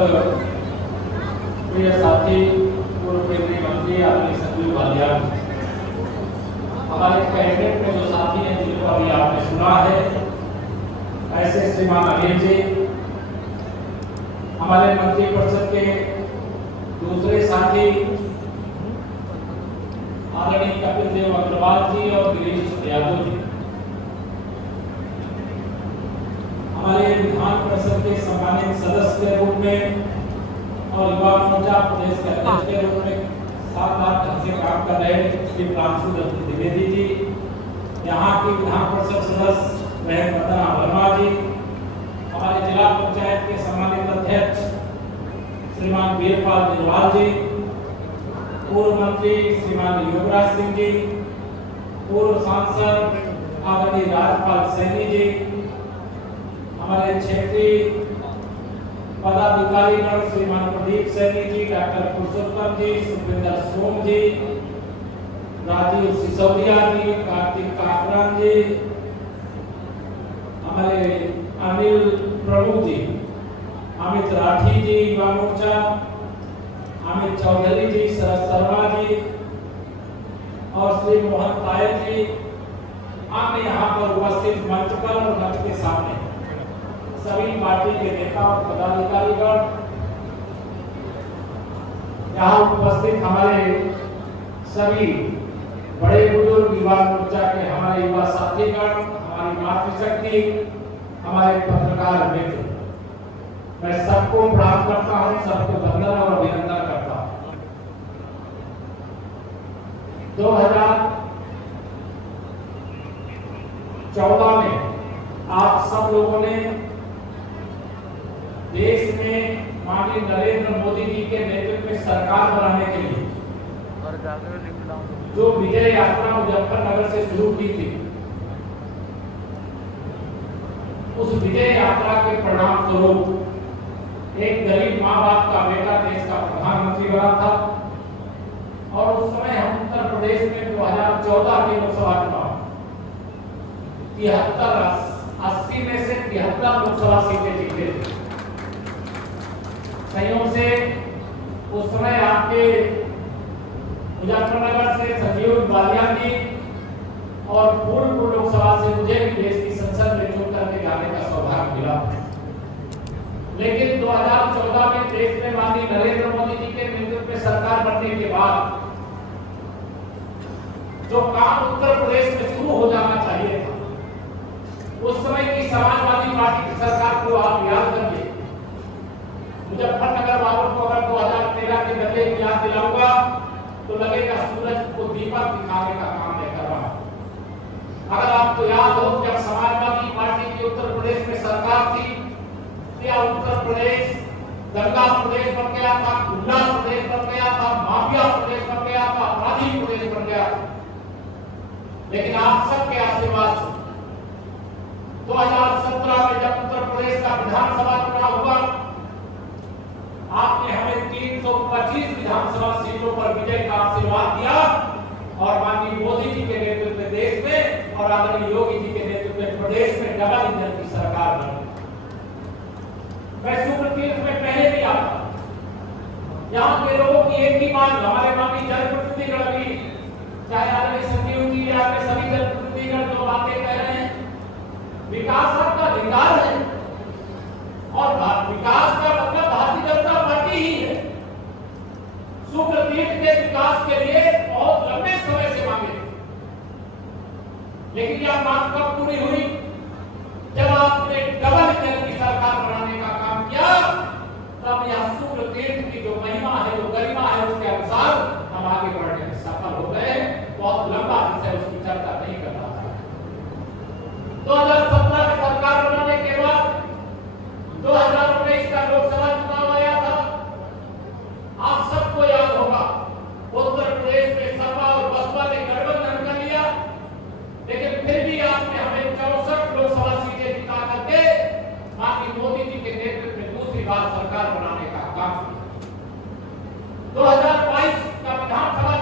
प्रिय साथी पूर्व केंद्रीय मंत्री आदरणीय संजीव बालियान, हमारे कैबिनेट में जो साथी हैं जिनको अभी आपने सुना है, ऐसे श्रीमान अनिल जी, हमारे मंत्रिपरिषद के दूसरे साथी आदरणीय कपिल देव अग्रवाल जी और गिरीश यादव जी, हमारे विधान परिषद के सम्मानित सदस्य के रूप में और युवा मोर्चा प्रदेश के अध्यक्ष के रूप में 7 साल से काम कर रहे श्री प्रांशु द्विवेदी जी, यहाँ की विधान परिषद सदस्य रत्ना वर्मा जी, हमारे जिला पंचायत के सम्मानित अध्यक्ष श्रीमान वीरपाल निर्वाल जी, पूर्व मंत्री श्रीमान युवराज सिंह जी, पूर्व सांसद आदरणीय राजपाल सैनी जी, हमारे क्षेत्रीय पदाधिकारीगण श्रीमान प्रदीप सैनी जी, डॉक्टर पुरुषोत्तम जी, सुखविंदर सोम जी, राजीव सिसोदिया जी, कार्तिक काकरान जी, हमारे अनिल प्रभु जी, अमित राठी जी युवा मोर्चा, अमित चौधरी जी, शरद शर्मा जी और श्री मोहन तायल जी, अन्य यहाँ पर उपस्थित मंच पर और मंच के सामने सभी पार्टी के नेता और पदाधिकारीगण, यहाँ उपस्थित हमारे सभी बड़े बुजुर्ग युवा मोर्चा के हमारे युवा साथीगण, हमारी मातृशक्ति, हमारे पत्रकार मित्र, मैं सबको प्रणाम करता हूँ, सबको वंदन और अभिनंदन करता हूँ। 2014 में आप सब लोगों ने देश में माननीय नरेंद्र मोदी जी के नेतृत्व में सरकार बनाने के लिए जो विजय यात्रा मुजफ्फरनगर से शुरू की थी, उस विजय यात्रा के परिणाम स्वरूप एक गरीब माँ बाप का बेटा देश का प्रधानमंत्री बना था और उस समय हम उत्तर प्रदेश में 2014 के लोकसभा चुनाव 80 में से 73 लोकसभा सीटें जीते थे। संयोग से उस समय आपके मुजफ्फरनगर से संजीव बालियान जी और फूलपुर लोकसभा से मुझे भी देश की संसद में चुन करके जाने का सौभाग्य मिला। लेकिन 2014 में देश में माननीय नरेंद्र मोदी जी के नेतृत्व में सरकार बनने के बाद जो काम उत्तर प्रदेश में शुरू हो जाना चाहिए था, उस समय की समाजवादी पार्टी की सरकार को आप याद करिए। मुजफ्फरनगर वालों को अगर 2013 के दंगे की याद दिलाऊंगा तो लगेगा सूरज को दीपक दिखाने का काम नहीं कर रहा। अगर आपको याद हो, जब समाजवादी पार्टी की उत्तर प्रदेश में सरकार थी, या उत्तर प्रदेश दंगा प्रदेश बन गया था, गुंडा प्रदेश बन गया था, माफिया प्रदेश बन गया था, अपराधी प्रदेश बन गया था। लेकिन आप सबके आशीर्वाद से 2017 में जब उत्तर प्रदेश का विधानसभा चुनाव हुआ, आपने हमें 325 विधानसभा सीटों पर विजय का आशीर्वाद दिया और माननीय मोदी जी के नेतृत्व में देश में और आदरणीय योगी जी के नेतृत्व में प्रदेश में डबल इंजन की सरकार बनी। मैं शुक्र तीर्थ में पहले भी आता, यहाँ के लोगों की एक ही मांग, हमारे माननीय जनप्रतिनिधिगण भी, चाहे आदरणीय संजीव जी या सभी जनप्रतिनिधिगण जो बातें कह रहे हैं, विकास आपका अधिकार है और विकास का मतलब भारतीय जनता पार्टी ही है। शुक्र तीर्थ के विकास के लिए बहुत लंबे समय से मांगे, लेकिन यह मांग कब पूरी हुई? जब आपने डबल इंजन की सरकार बनाने का काम किया, तब यह शुक्र तीर्थ की जो महिमा है, जो गरिमा है, उसके अनुसार हम आगे बढ़ने में सफल हो गए। बहुत लंबा विषय, उसकी चर्चा नहीं कर रहा था। 2017 में सरकार बनाने के बाद 2019 का लोकसभा चुनाव आया था। आप सबको याद होगा, उत्तर प्रदेश में सपा और बसपा ने गठबंधन कर लिया, लेकिन फिर भी आपने हमें 64 लोकसभा सीटें जिता करके माननीय मोदी जी के नेतृत्व में दूसरी बार सरकार बनाने का काम किया। 2022 का विधानसभा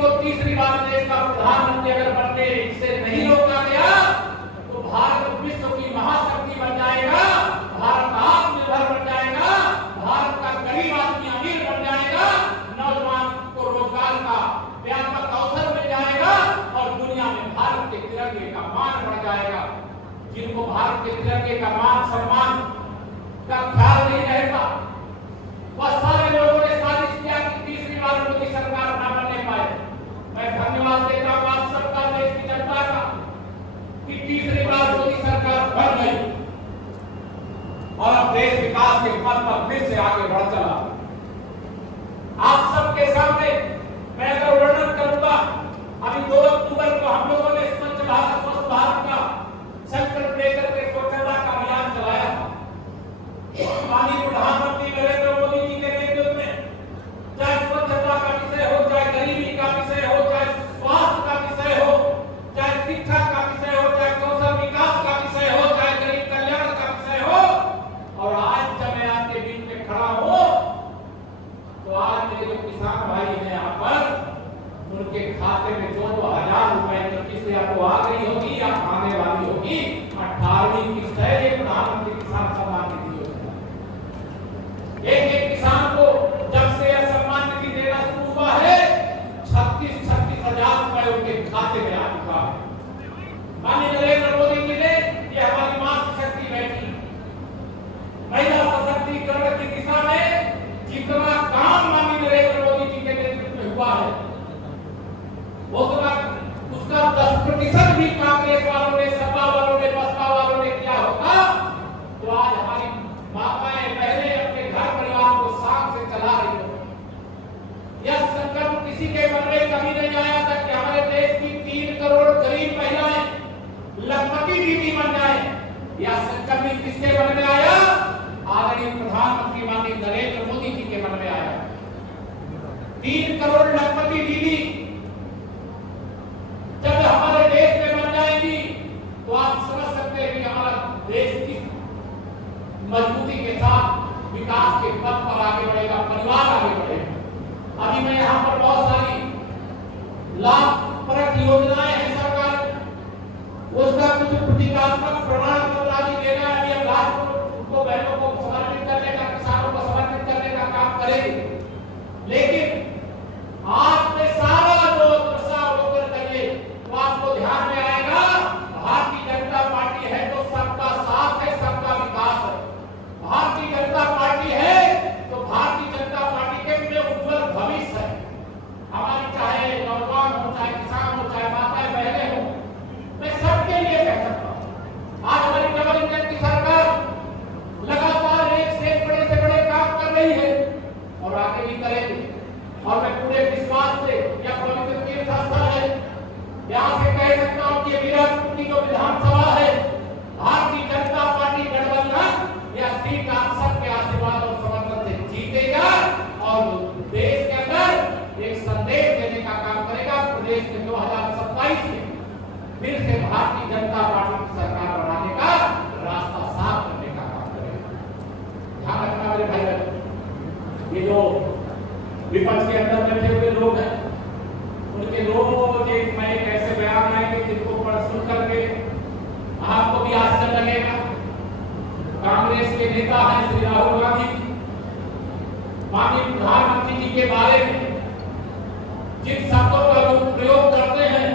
को तीसरी बार देश का प्रधानमंत्री अगर बनने से नहीं रोका गया तो भारत विश्व की महाशक्ति बन जाएगा, भारत आत्मनिर्भर बन जाएगा, भारत का गरीब आदमी अमीर बन जाएगा, नौजवान को रोजगार का व्यापक अवसर मिल जाएगा और दुनिया में भारत के तिरंगे का मान बढ़ जाएगा। जिनको भारत के तिरंगे का मान सम्मान का ख्याल नहीं रहेगा, वह सारे लोगों ने साजिश किया कि तीसरी बार मोदी सरकार ना बनने पाए। मैं धन्यवाद देता हूं आप सबका, देश की जनता का, कि तीसरी बार मोदी सरकार बन गई और अब देश विकास के पथ पर फिर से आगे बढ़ चला। आप सबके सामने मैं अगर वर्णन करूंगा, अभी 2 अक्टूबर को हम लोगों ने स्वच्छ भारत स्वस्थ भारत का संकल्प लेकर के स्वच्छता का अभियान चलाया था। माननीय प्रधानमंत्री नरेंद्र मोदी जी के नेतृत्व में चाहे स्वच्छता का विषय हो, चाहे गरीबी का विषय हो, चाहे स्वास्थ्य का विषय हो, चाहे शिक्षा का विषय हो, चाहे कौशल विकास का विषय हो, चाहे गरीब कल्याण का विषय हो, और आज जब मैं आपके बीच में खड़ा हूं तो आज मेरे जो किसान भाई हैं यहाँ पर, उनके खाते में 2-2 रुपए की किस्त या तो आ गई होगी या आने वाली होगी। 18वीं किस्त है ये प्रधानमंत्री किसान सम्मान निधि योजना। एक किसान को जब से यह सम्मान निधि देना शुरू हुआ है 36 हजार रुपए उनके खाते में आ चुका है। माननीय नरेंद्र मोदी जी ने ये हमारी मातृशक्ति बैठी महिला सशक्तिकरण की दिशा में जितना काम माननीय नरेंद्र मोदी जी के नेतृत्व में हुआ है उसका 10% भी कांग्रेस वालों ने, सपा वालों ने, बसपा वालों ने किया होता तो आज हमारी माताएं बहनें अपने घर परिवार को साथ से चला रही होती। यह संकल्प किसी के मन में कभी नहीं आया था कि हमारे देश की 3 करोड़ गरीब महिलाएं लखपति दीदी बन जाए। यह संकल्प किसके मन में आया? आदरणीय प्रधानमंत्री माननीय नरेंद्र मोदी जी के मन में आया। 3 करोड़ लखपति दीदी जब हमारे देश में बन जाएगी तो आप समझ सकते हैं कि हमारा देश की मजबूती के साथ विकास के पथ पर आगे बढ़ेगा, परिवार आगे बढ़ेगा। अभी मैं यहाँ पर बहुत सारी लाभप्रद योजनाएं हैं सरकार, उसका कुछ प्रतीकात्मक प्रमाण पत्र आदि देना है। अभी हम राष्ट्र को, बहनों को समर्पित करने का, किसानों को समर्पित करने का काम करेंगे। लेकिन आज में सारा जो प्रसार होकर करिए तो आपको ध्यान में आएगा, भारतीय जनता पार्टी है तो सबका साथ है, सबका विकास है। भारतीय जनता पार्टी है तो भारतीय जनता पार्टी के लिए उज्जवल भविष्य है। हमारी चाहे नौजवान हो, चाहे किसान हो, चाहे माताएं बहनें हो, मैं सबके लिए कह सकता हूँ आज हमारी डबल इंजन की सरकार लगातार एक से बड़े काम कर रही है और आगे भी करेगी। और मैं पूरे विश्वास से यह पवित्र तीर्थ स्थल है, यहाँ से कह सकता हूँ कि विराटपुर की जो विधानसभा है, भारतीय जनता पार्टी गठबंधन यह सीट आप सबके आशीर्वाद और समर्थन से जीतेगा और देश के अंदर एक संदेश देने का काम करेगा। प्रदेश में 2027 में फिर से भारतीय जनता पार्टी की सरकार बनाने का रास्ता साफ करने का काम करेगा। ध्यान रखना मेरे भाई बहनों, ये जो विपक्ष के अंदर बैठे हुए लोग हैं, उनके रोज एक मैं एक ऐसे बयान आएंगे जिनको पढ़ सुन करके आपको भी आश्चर्य लगेगा। कांग्रेस के नेता हैं श्री राहुल गांधी, माननीय प्रधानमंत्री जी के बारे में जिन शब्दों का वो प्रयोग करते हैं,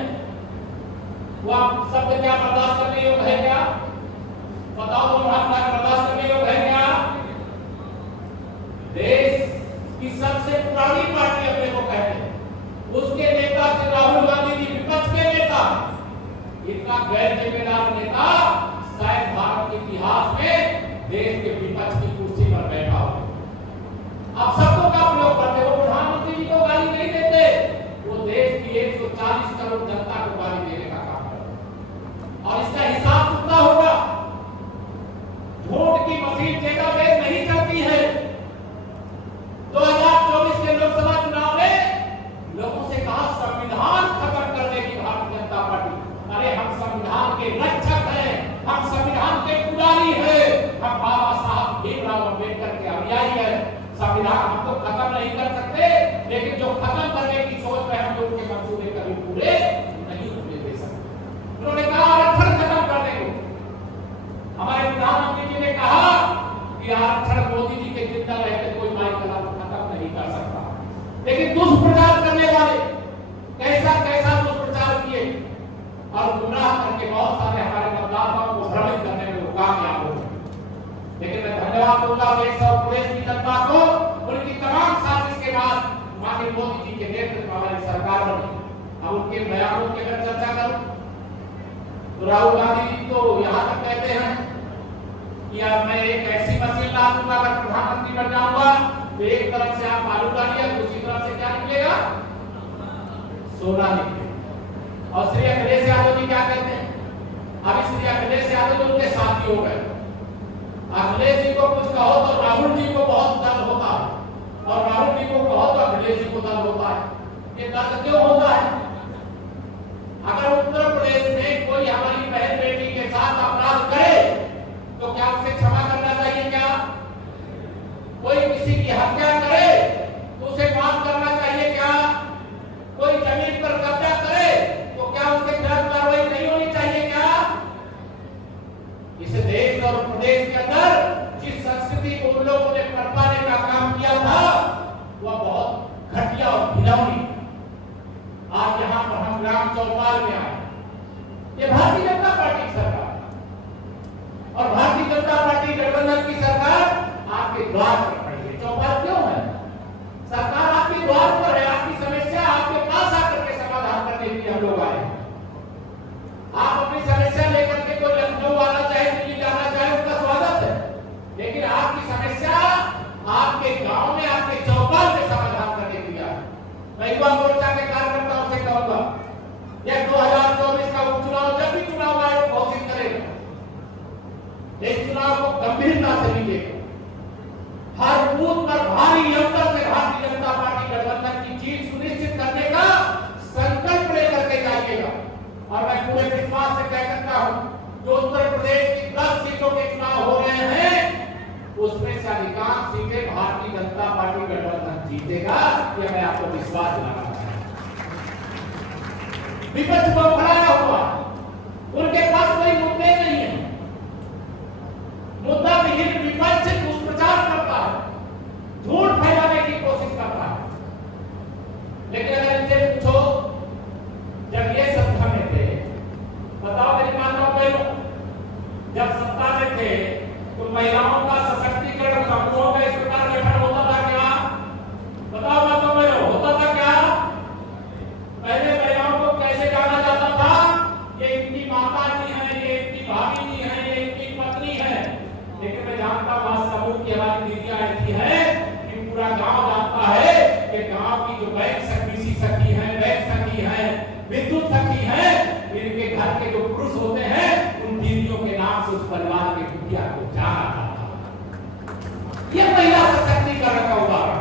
वह शब्द क्या बर्दाश्त करने योग्य है? क्या बताओ, तुम बर्दाश्त करने योग्य है क्या? देश की सबसे पुरानी पार्टी अपने को कहते हैं, उसके नेता से राहुल गांधी जी विपक्ष के नेता, इतना गैर जिम्मेदार नेता शायद भारत के इतिहास में देश के विपक्ष की कुर्सी पर बैठा हो। आप सबको का प्रयोग करते हो, प्रधानमंत्री जी को गाली नहीं देते, वो देश की 140 करोड़ जनता को गाली देने का काम करते और इसका जी के नेतृत्व में हमारी सरकार बनी। अब उनके बयानों की अगर चर्चा करूं तो राहुल गांधी जी तो यहाँ तक कहते हैं कि अब मैं एक ऐसी मशीन ला दूंगा, अगर प्रधानमंत्री बन जाऊंगा तो एक तरफ से आप आलू डालिए, दूसरी तरफ से क्या निकलेगा, सोना निकलेगा। और श्री अखिलेश यादव जी क्या कहते हैं, अब श्री अखिलेश यादव जी उनके साथी हो गए। अखिलेश जी को कुछ कहो तो राहुल जी को बहुत दर्द होता है, और राहुल जी को कहो तो अखिलेश जी को दर्द होता है। ये दर्द क्यों होता है? अगर उत्तर प्रदेश में कोई हमारी बहन बेटी के साथ अपराध करे तो क्या उसे क्षमा करना चाहिए? क्या कोई किसी की हत्या करे तो उसे माफ करना चाहिए? क्या कोई जमीन पर कब्जा करे तो क्या उसके खिलाफ कार्रवाई नहीं होनी चाहिए? क्या इस देश और प्रदेश के अंदर जिस संस्कृति को उन लोगों ने पनपाने का काम किया था वह बहुत घटिया और घिनौनी। आज यहाँ पर हम ग्राम चौपाल में आए, ये भारतीय जनता पार्टी की सरकार, और भारतीय जनता पार्टी गठबंधन की सरकार आपके द्वार पर खड़ी है। चौपाल क्यों है? सरकार आपके द्वार पर है, आपकी समस्या आपके पास आकर के समाधान करने के लिए हम लोग आए। आप अपनी समस्या लेकर के कोई लखनऊ आना चाहे, दिल्ली जाना चाहे, उसका स्वागत है, लेकिन आपकी समस्या आपके गांव में, आपके चौपाल में समाधान करने के लिए आए। मैं युवा मोर्चा के कार्यकर्ताओं से कहूंगा, यह 2024 का उपचुनाव जब भी चुनाव आयोग घोषित करेगा, इस चुनाव को गंभीरता से लीजिएगा। हर बूथ पर भारी अंतर से भारतीय जनता पार्टी गठबंधन की जीत सुनिश्चित करने का संकल्प लेकर के जाइएगा। और मैं पूरे विश्वास से कह सकता हूं, जो उत्तर प्रदेश की 10 सीटों के चुनाव हो रहे हैं उसमें से अधिकांश सीटें भारतीय जनता पार्टी गठबंधन जीतेगा, यह मैं आपको विश्वास दिलाना चाहता हूं। विपक्ष को खड़ा हुआ, उनके पास कोई मुद्दे नहीं है, मुद्दा विहीन विपक्ष दुष्प्रचार करता है, झूठ फैलाने की कोशिश करता है। लेकिन अगर इनसे पूछो, जब ये सत्ता में थे, बताओ मेरी माताओं बहनों, जब सत्ता में थे तो महिलाओं का सशक्तिकरण, समूहों का इस प्रकार गठन होता था क्या? बताओ माताओं बहनों, होता था क्या? पहले महिलाओं को कैसे जाना जाता था? ये इनकी माता जी है, ये इनकी भाभी जी है, ये इनकी पत्नी है। लेकिन मैं जानता हूं आज समूह की हमारी दीदियां ऐसी है कि पूरा गांव जानता है कि गांव की जो बैंक सखी सखी है, बैंक सखी है, विद्युत सखी है, इनके घर के जो पुरुष होते हैं उन दीदियों के नाम से उस परिवार के मुखिया को जाना जाता है। ये महिला सशक्तिकरण का उदाहरण।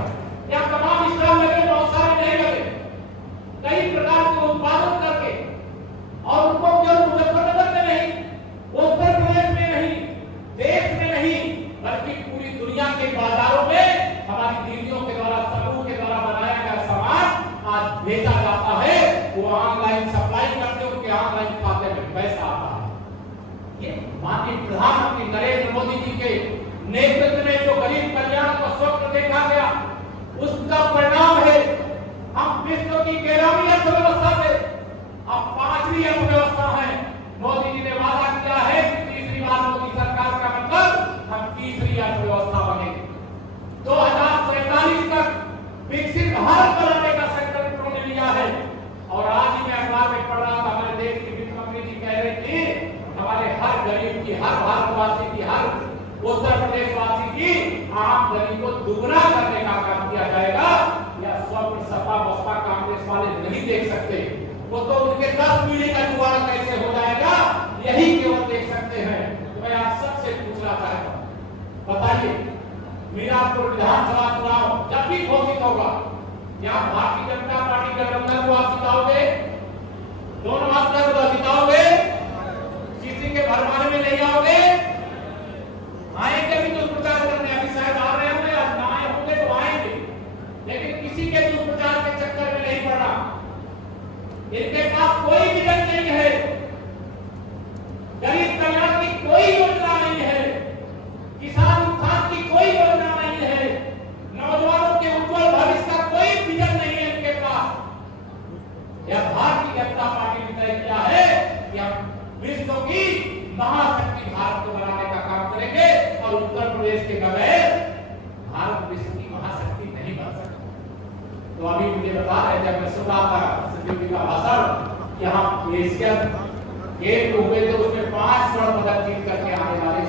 या तमाम स्टॉल लगे, बहुत सारे नहीं लगे, कई प्रकार के उत्पादन करके, और उनको केवल मुजफ्फरनगर में नहीं, उत्तर प्रदेश में नहीं, देश में नहीं, बल्कि पूरी दुनिया के बाजारों में हमारी दीदियों के द्वारा, समूह के द्वारा बनाया गया सामान आज भेजा जाता है। वो ऑनलाइन सप्लाई करते, उनके ऑनलाइन खाते में पैसा आता है। ये माननीय प्रधानमंत्री नरेंद्र मोदी जी के नेतृत्व में जो गरीब कल्याण का स्वप्न देखा गया, उसका परिणाम है हम विश्व की 11वीं अर्थव्यवस्था से अब 5वीं अर्थव्यवस्था है। मोदी जी ने वादा किया है कि तीसरी बार मोदी सरकार का मतलब हम तीसरी अर्थव्यवस्था बनेंगे। 2047 तक विकसित भारत बनाने का संकल्प उन्होंने लिया है। और आज ही मैं अखबार में पढ़ रहा था, हमारे देश की वित्त मंत्री जी कह रहे थे, हमारे हर गरीब की, हर भारतवासी की, हर उत्तर प्रदेश वासी की आमदनी को दुगना करने का काम किया जाएगा। यह स्वप्न सपा बसपा कांग्रेस वाले नहीं देख सकते, वो तो उनके 10 पीढ़ी का जुगाड़ कैसे हो जाएगा यही केवल देख सकते हैं। तो मैं आप सबसे पूछना चाहता हूँ, बताइए, मीनापुर विधानसभा चुनाव जब भी घोषित होगा, क्या भारतीय जनता पार्टी गठबंधन को आप जिताओगे? दोनों हाथ को जिताओगे? किसी के भरमाने में नहीं आओगे? आएंगे भी दुष्प्रचार करने, अभी शायद आ रहे होंगे, आज ना आए होंगे तो आएंगे, लेकिन किसी के दुष्प्रचार के चक्कर में नहीं पड़ना। इनके पास कोई विजन नहीं है, गरीब कल्याण की कोई योजना नहीं है, किसान उत्थान की कोई योजना नहीं है, नौजवानों के उज्जवल भविष्य का कोई विजन नहीं है इनके पास। यह भारतीय जनता पार्टी ने तय किया है कि हम विश्व की महाशक्ति भारत को बनाने का काम करेंगे, और उत्तर प्रदेश के बगैर भारत विश्व की महाशक्ति नहीं बन सकता। तो अभी मुझे बता रहे थे, मैं सुन रहा था संदीप जी का भाषण, यहाँ एशिया गेम हुए तो उसमें 5 स्वर्ण पदक जीत करके आने वाले